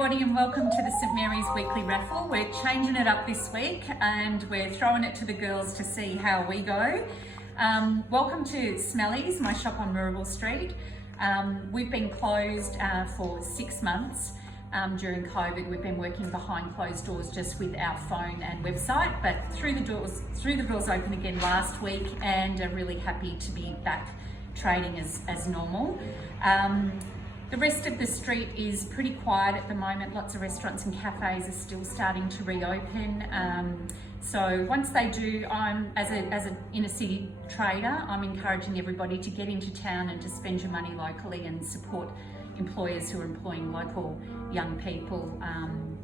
everybody and welcome to the St Mary's Weekly Raffle. We're changing it up this week and we're throwing it to the girls to see how we go. Welcome to Smellies, my shop on Murrible Street. We've been closed for 6 months. During COVID, we've been working behind closed doors just with our phone and website, but through the doors open again last week and are really happy to be back trading as normal. The rest of the street is pretty quiet at the moment. Lots of restaurants and cafes are still starting to reopen. So once they do, as an inner city trader, I'm encouraging everybody to get into town and to spend your money locally and support employers who are employing local young people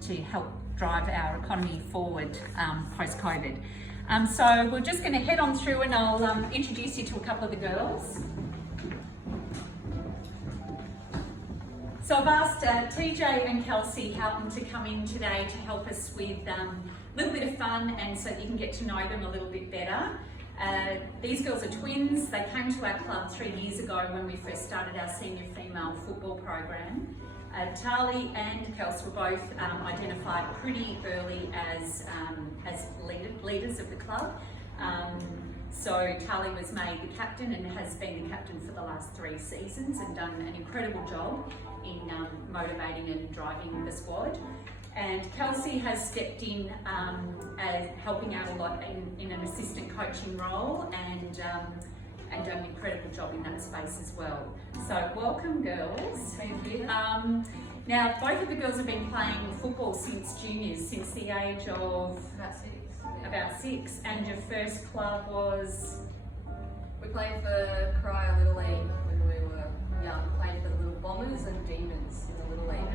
to help drive our economy forward post-COVID. So we're just going to head on through and I'll introduce you to a couple of the girls. So I've asked TJ and Kelsey Houghton to come in today to help us with a little bit of fun and so that you can get to know them a little bit better. These girls are twins. They came to our club 3 years ago when we first started our senior female football program. Tali and Kels were both identified pretty early as leaders of the club. So Tali was made the captain and has been the captain for the last 3 seasons and done an incredible job in motivating and driving the squad. And Kelsey has stepped in as helping out a lot in an assistant coaching role and done an incredible job in that space as well. So welcome, girls. Thank you. Now both of the girls have been playing football since juniors, since the age of about six. And your first club was? We played for Cryer Little League when we were young. Played for the Little Bombers and Demons in the Little League.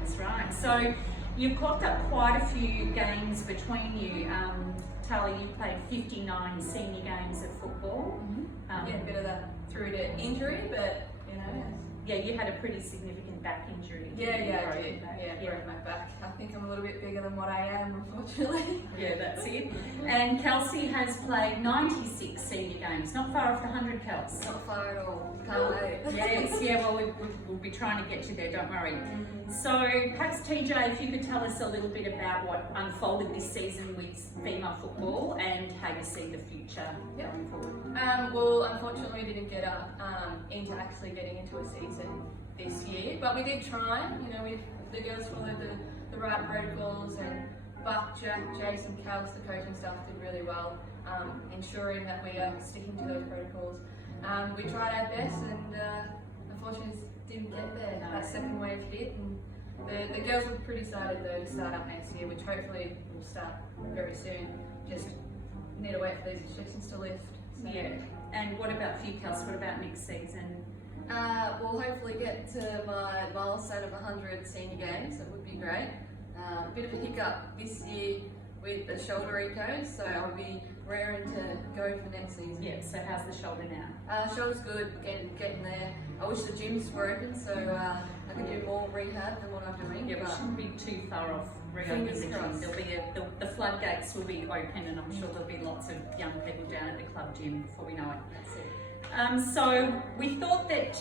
That's right. So you've clocked up quite a few games between you. Tali, you played 59 senior games of football. Yeah, a bit of that through to injury, but you know. Yeah, you had a pretty significant back injury. Yeah, I did. Yeah, broke my back. I think I'm a little bit bigger than what I am, unfortunately. Yeah, that's it. And Kelsey has played 96 senior games. Not far off the 100, Kels. Not far at all. Can't wait. Yes, yeah, well, we'll be trying to get you there, don't worry. So perhaps TJ, if you could tell us a little bit about what unfolded this season with female football and how you see the future going forward. Well, unfortunately we didn't get into actually getting into a season this year, but we did try. You know, the girls followed the right protocols, and Buck, Jack, Jason, Kels, the coaching staff did really well, ensuring that we are sticking to those protocols. We tried our best and unfortunately didn't get there. That second wave hit, and the girls were pretty excited though to start up next year, which hopefully will start very soon. Just need to wait for these restrictions to lift. So. Yeah, and what about for you, Kels? What about next season? We'll hopefully get to my milestone of 100 senior games. That would be great. A bit of a hiccup this year with the shoulder echo, so I'll be raring to go for next season. Yeah, so how's the shoulder now? Shoulder's good, getting there. I wish the gyms were open so I could do more rehab than what I'm doing. Yeah, we shouldn't be too far off reopening the gym. There'll be the floodgates will be open and I'm sure there'll be lots of young people down at the club gym before we know it. That's it. So we thought that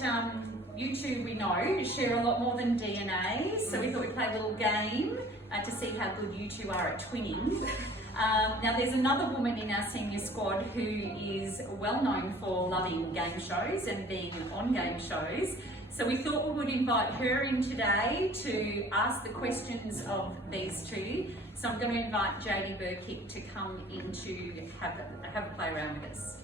you two, we know, share a lot more than DNA, so we thought we'd play a little game to see how good you two are at twinning. Now there's another woman in our senior squad who is well known for loving game shows and being on game shows. So we thought we would invite her in today to ask the questions of these two. So I'm going to invite Jodie Burkitt to come in to have a play around with us.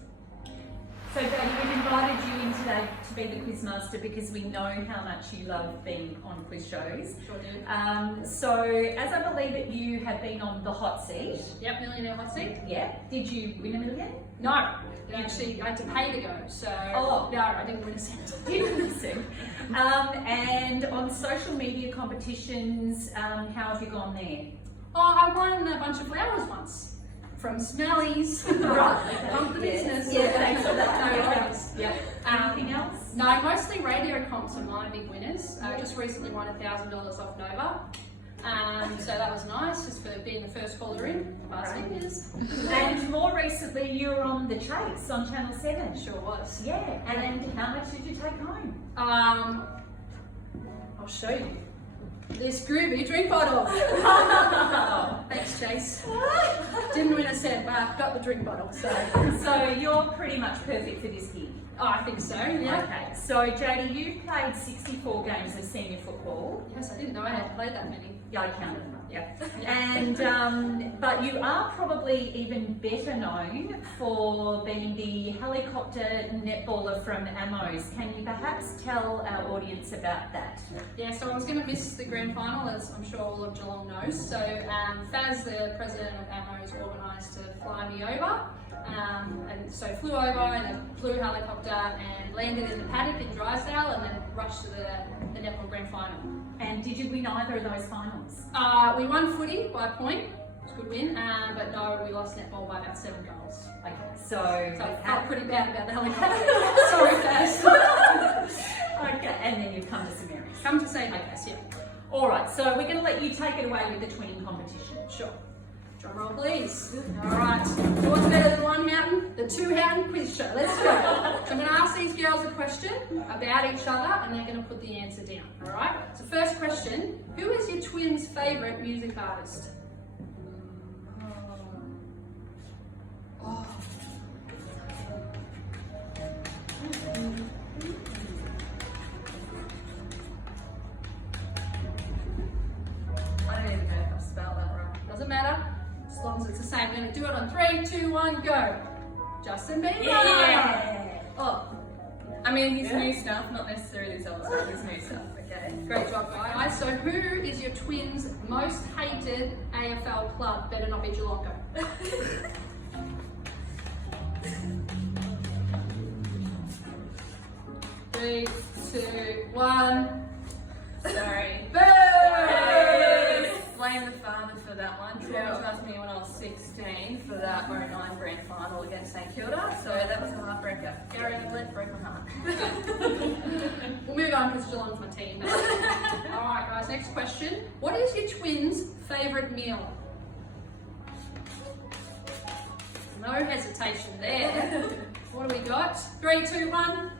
So Jodie, we've invited you in today to be the quizmaster because we know how much you love being on quiz shows. Sure do. So as I believe that you have been on the hot seat. Yep, Millionaire Hot Seat. Yeah. Did you win $1 million? No, actually I had to pay to go, so no, I didn't win a cent. You didn't win a cent. And on social media competitions, how have you gone there? Oh, I won a bunch of flowers once. From Smellies. Right. Pump the business. Yeah, thanks for that. No worries. Yeah. Anything else? No, mostly radio comps are my big winners. Just recently won $1,000 off Nova. So that was nice, just for being the first caller in the past 8 years. And more recently, you were on The Chase on Channel 7. Sure was. Yeah. And how much did you take home? I'll show you. this groovy drink bottle. Thanks, Chase. Didn't win a cent, but got the drink bottle. So you're pretty much perfect for this gig. Oh, I think so, yeah. Okay, so Jodie, you've played 64 games of senior football. Yes, I didn't know I had played that many. Yeah, I counted them up, yeah. And, but you are probably even better known for being the helicopter netballer from Amos. Can you perhaps tell our audience about that? Yeah, so I was going to miss the grand final, as I'm sure all of Geelong knows. So Faz, the president of Amos, organised to fly me over. And so flew over in a blue helicopter and landed in the paddock in Drysdale and then rushed to the netball grand final. And did you win either of those finals? We won footy by a point, it was a good win, but no, we lost netball by about 7 goals. Okay, so I felt pretty bad about the helicopter. Sorry, Faz. Okay, and then you've come to St Mary's. Come to St Mary's, yeah. All right, so we're going to let you take it away with the twinning competition. Sure. Drum roll, please. All right. So what's better than one Houghton? The two Houghton quiz show. Let's go. So I'm going to ask these girls a question about each other, and they're going to put the answer down. All right. So first question: who is your twins' favourite music artist? I don't even know if I've spelled that right. Doesn't matter. As long as it's the same. We're going to do it on 3, 2, 1, go. Justin Bieber. Yeah. Oh, I mean his new stuff, not necessarily his old stuff, his new stuff. Okay. Great job, guys. So who is your twins' most hated AFL club? Better not be Geelong. 3, 2, 1. Sorry. Boo! Blame the father for that one. Traumatised me when I was 16 for that 09 grand final against St Kilda, so that was a heartbreaker. Gary Inlet broke my heart. We'll move on because Geelong's my team. Alright guys, next question. What is your twins' favourite meal? No hesitation there. What do we got? 3, 2, 1.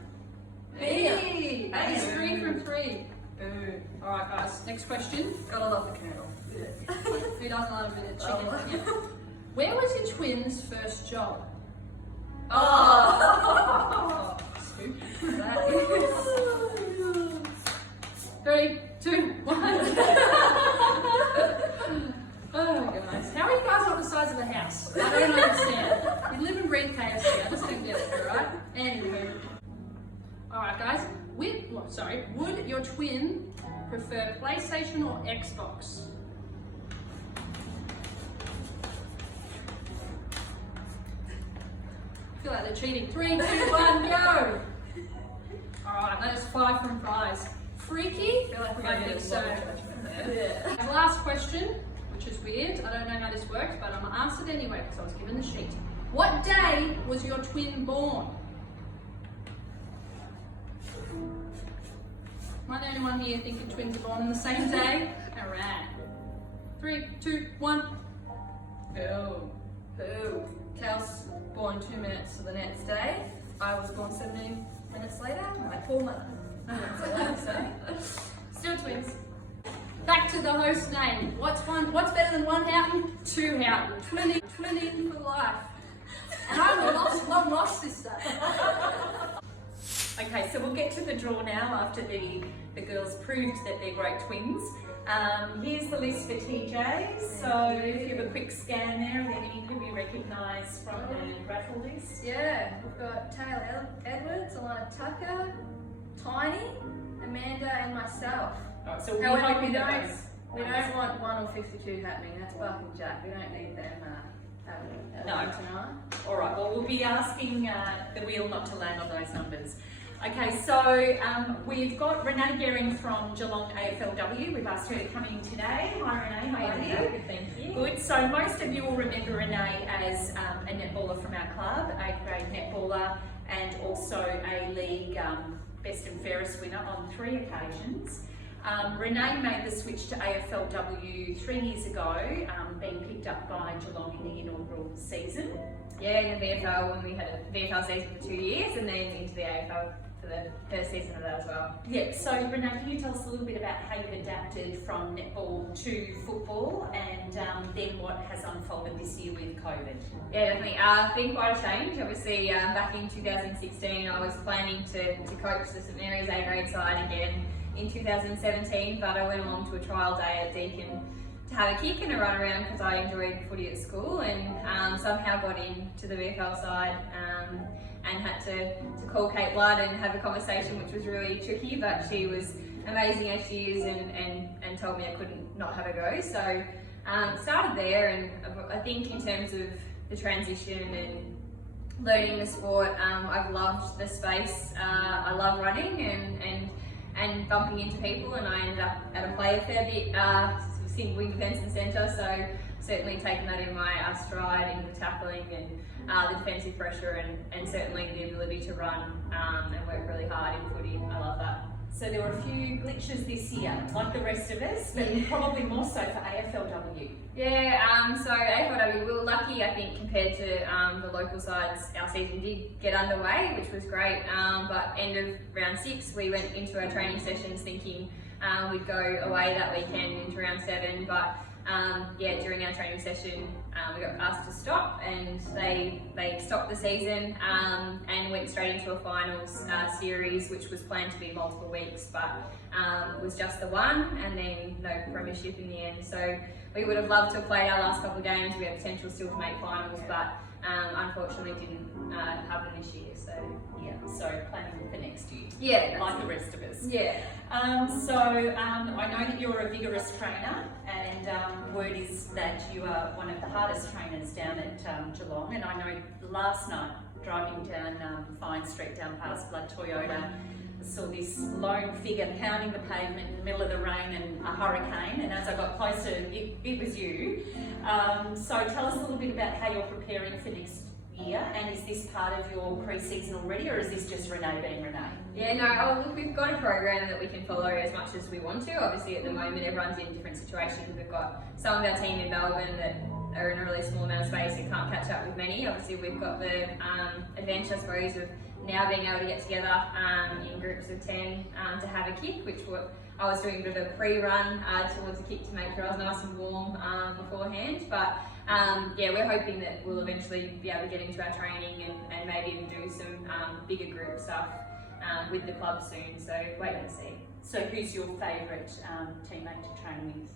B. That is 3 from 3. Boo. Alright guys, next question. Gotta love the kernel. Who doesn't love a bit of chicken? Yeah. Where was your twins' first job? Oh! Spooky. That is... 3, 2, 1. Oh guys, how are you guys not the size of the house? I don't understand. You live and breathe KFC. I just don't get it, alright? Anyway. Alright guys, would your twin prefer PlayStation or Xbox? I feel like they're cheating. 3, 2, 1, go! Alright, that is 5 from 5. Freaky? I feel like we're going to think so. Yeah. Last question, which is weird. I don't know how this works, but I'm going to ask it anyway because I was given the sheet. What day was your twin born? Am I the only one here thinking twins are born on the same day? Alright. 3, 2, 1. Boo. Boo. Cal's born 2 minutes to the next day. I was born 17 minutes later. My poor mother. Still twins. Back to the host name. What's better than 1 Houghton? 2 Houghton. Twinning for life. And I'm a long lost sister. Okay, so we'll get to the draw now after the girls proved that they're great twins. Here's the list for TJs. So if you have a quick scan there, are there any who we recognise from the Raffle list? Yeah, we've got Taylor Edwards, Alana Tucker, Tiny, Amanda, and myself. Right, so we're However, hoping we that don't, those... we don't want 1 or 52 happening. That's Buck and Jack. We don't need them having No. tonight. All right, well, we'll be asking the wheel not to land on those numbers. Okay, so we've got Renee Gehring from Geelong AFLW. We've asked her to come in today. Hi Renee, how are you? Good, thank you. Good. So most of you will remember Renee as a netballer from our club, 8th grade netballer, and also a league best and fairest winner on 3 occasions. Renee made the switch to AFLW 3 years ago, being picked up by Geelong in the inaugural season. Yeah, in the VFL when we had a VFL season for 2 years and then into the AFL for the first season of that as well. Yeah, so Renee, can you tell us a little bit about how you've adapted from netball to football, and then what has unfolded this year with COVID? Yeah, definitely. It's been quite a change. Obviously, back in 2016, I was planning to coach the St Mary's A grade side again in 2017, but I went along to a trial day at Deakin to have a kick and a run around because I enjoyed footy at school, and somehow got into the VFL side and had to call Kate Blood and have a conversation, which was really tricky, but she was amazing as she is, and told me I couldn't not have a go. So started there, and I think in terms of the transition and learning the sport, I've loved the space. I love running and bumping into people, and I ended up at a play a fair bit, single wing defence and centre, so certainly taking that in my stride in the tackling and the defensive pressure, and certainly the ability to run and work really hard in footy. I love that. So there were a few glitches this year, like the rest of us, but probably more so for AFLW. Yeah, so AFLW, we were lucky, I think, compared to the local sides. Our season did get underway, which was great, but end of round 6, we went into our training sessions thinking we'd go away that weekend into round 7, but yeah, during our training session, we got asked to stop, and they stopped the season and went straight into a finals series, which was planned to be multiple weeks, but was just the one, and then no premiership in the end. So we would have loved to have played our last couple of games. We had potential still to make finals, but unfortunately didn't happen this year. So yeah, so planning for next year. Yeah, like the rest of us. Yeah. I know that you're a vigorous trainer, and word is that you are one of the hardest trainers down at Geelong. And I know last night, driving down Fine Street down past Blood Toyota, I saw this lone figure pounding the pavement in the middle of the rain and a hurricane, and as I got closer, it was you. So tell us a little bit about how you're preparing for next year, and is this part of your pre-season already, or is this just Renee being Renee? Yeah, no, look, we've got a program that we can follow as much as we want to. Obviously at the moment everyone's in different situations. We've got some of our team in Melbourne that are in a really small amount of space and can't catch up with many. Obviously we've got the adventure, I suppose, of now being able to get together in groups of 10 to have a kick, which I was doing a bit of a pre-run towards the kick to make sure I was nice and warm beforehand. But yeah, we're hoping that we'll eventually be able to get into our training and maybe even do some bigger group stuff with the club soon. So wait and see. So who's your favourite teammate to train with?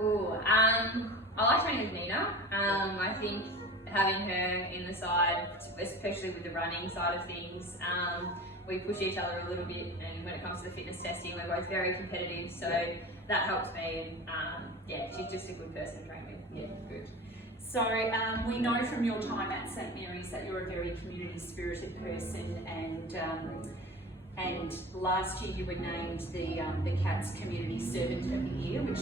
Oh, I like training with Nina. I think having her in the side, especially with the running side of things, we push each other a little bit, and when it comes to the fitness testing, we're both very competitive, so that helps me, and yeah, she's just a good person to train with. Yeah, good. So we know from your time at St Mary's that you're a very community spirited person, and last year you were named the Cats Community Servant of the Year, which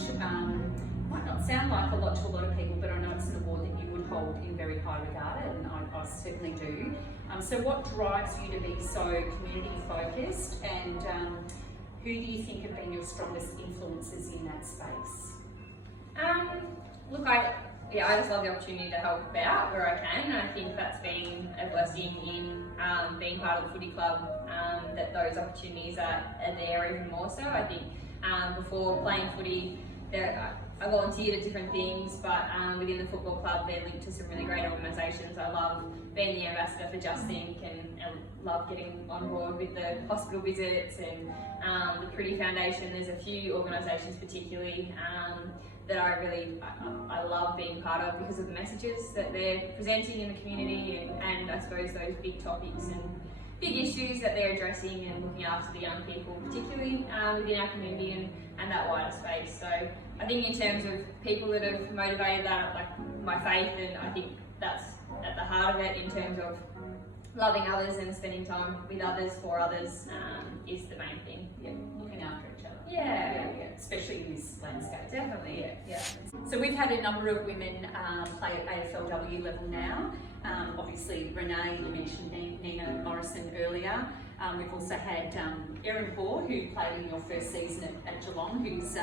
might not sound like a lot to a lot of people, but I know it's an award that you would hold in very high regard, and I certainly do. So what drives you to be so community focused, and who do you think have been your strongest influences in that space? Look, I just love the opportunity to help out where I can. I think that's been a blessing in being part of the footy club, that those opportunities are there even more so. I think before playing footy, I volunteered at different things, but within the football club, they're linked to some really great organisations. I love being the ambassador for Just Think, and love getting on board with the hospital visits and the Pretty Foundation. There's a few organisations particularly that I love being part of because of the messages that they're presenting in the community, and I suppose those big topics and big issues that they're addressing and looking after the young people, particularly within our community and that wider space. So I think in terms of people that have motivated that, like my faith, and I think that's at the heart of it in terms of loving others and spending time with others for others is the main thing. Yeah, looking after each other. Yeah. Especially in this landscape. Definitely. Yeah. So we've had a number of women play at AFLW level now. Obviously Renee, you mentioned Nina Morrison earlier. We've also had Erin Hoare, who played in your first season at Geelong, who's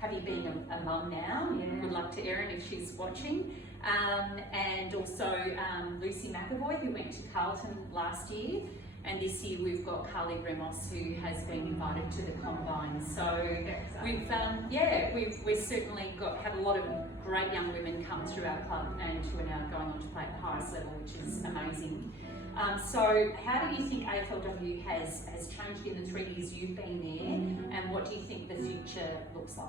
happy being a mum now. Yeah. Good luck to Erin if she's watching. And also Lucy McAvoy, who went to Carlton last year. And this year we've got Carly Remos, who has been invited to the combine. So we've certainly had a lot of great young women come through our club and who are now going on to play at the highest level, which is amazing. So how do you think AFLW has changed in the 3 years you've been there, and what do you think the future looks like?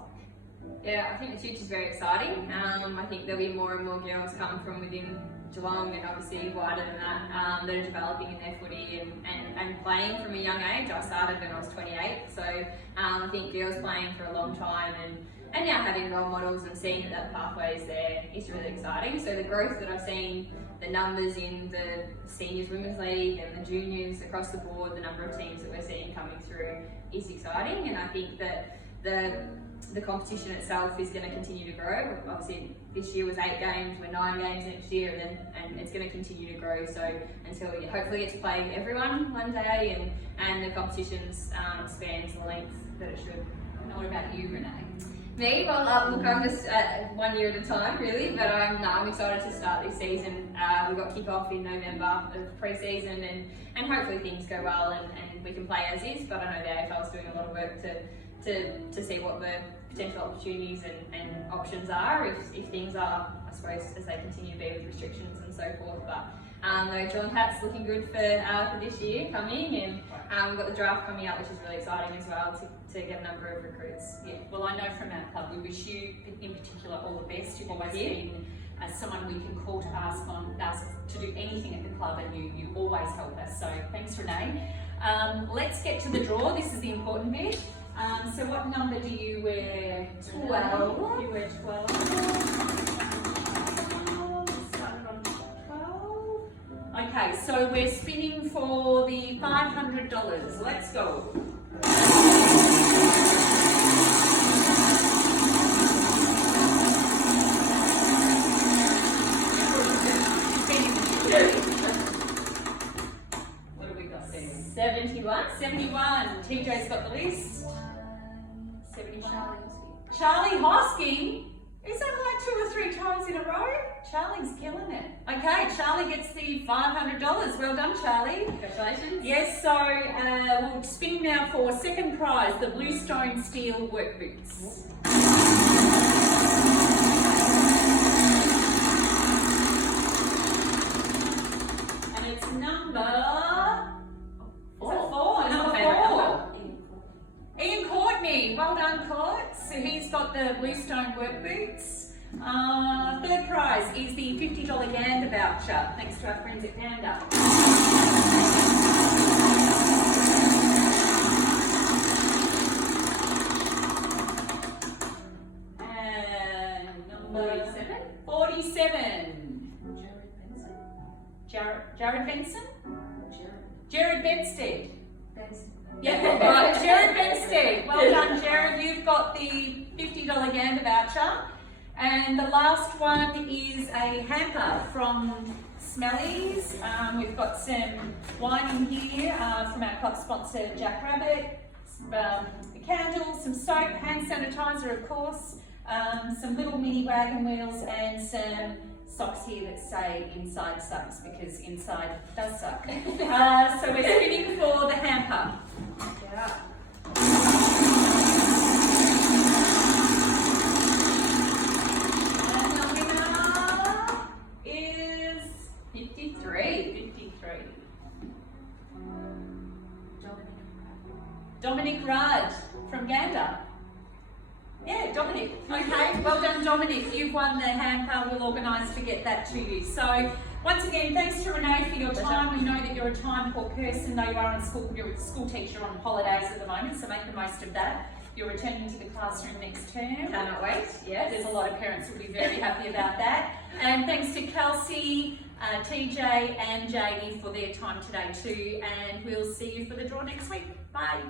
Yeah, I think the future's very exciting. I think there'll be more and more girls come from within Geelong and obviously wider than that that are developing in their footy and playing from a young age. I started when I was 28, so I think girls playing for a long time and now having role models and seeing that pathway is there is really exciting. So the growth that I've seen, the numbers in the seniors women's league and the juniors across the board, the number of teams that we're seeing coming through is exciting, and I think that the competition itself is going to continue to grow. Obviously this year was 8 games, we're 9 games next year, and it's going to continue to grow, so until we hopefully get to play everyone one day and the competition spans the length that it should. And what about you, Renee? Me? Well, look, I'm just 1 year at a time really, but I'm excited to start this season. We've got kick-off in November of pre-season and hopefully things go well and we can play as is, but I know the AFL is doing a lot of work to see what the potential opportunities and options are if things are, I suppose, as they continue to be with restrictions and so forth. But the Geelong Cats looking good for this year coming, and we've got the draft coming up, which is really exciting as well to get a number of recruits. Yeah, well, I know from our club we wish you in particular all the best. You've always been someone we can call to ask to do anything at the club, and you always help us. So thanks, Renee. Let's get to the draw. This is the important bit. So what number do you wear? 12. You wear 12. Started on 12. Okay, so we're spinning for the $500. Let's go. What have we got there? 71. 71. TJ's got the list. 71. Charlie Hosking? Is that like 2 or 3 times in a row? Charlie's killing it. Okay, Charlie gets the $500. Well done, Charlie. Congratulations. Yes, so we'll spin now for second prize, the Bluestone Steel work boots. And it's number 4. Number 4. Ian Courtney, well done, Court. So he's got the Bluestone work boots. Third prize is the $50 Gander voucher, thanks to our friends at Gander. And number 47. Jared Benson? Jared Benstead. Yeah, right, Jared Benstead. Well done, Jared. You've got the $50 Gander voucher. And the last one is a hamper from Smellies. We've got some wine in here from our club sponsor, Jack Rabbit, candles, some soap, hand sanitizer, of course, some little mini wagon wheels, and some socks here that say inside sucks, because inside does suck. So we're spinning for the hamper. Yeah. And the winner is 53. Dominic Rudd from Gander. Yeah, Dominic. Okay, well done, Dominic. You've won the hamper. We'll organise to get that to you. So, once again, thanks to Renee for your time. We know that you're a time-poor person, though you're a school teacher on holidays at the moment, so make the most of that. You're returning to the classroom next term. Cannot wait, yes. There's a lot of parents who will be very happy about that. And thanks to Kelsey, TJ and Janie for their time today too. And we'll see you for the draw next week. Bye.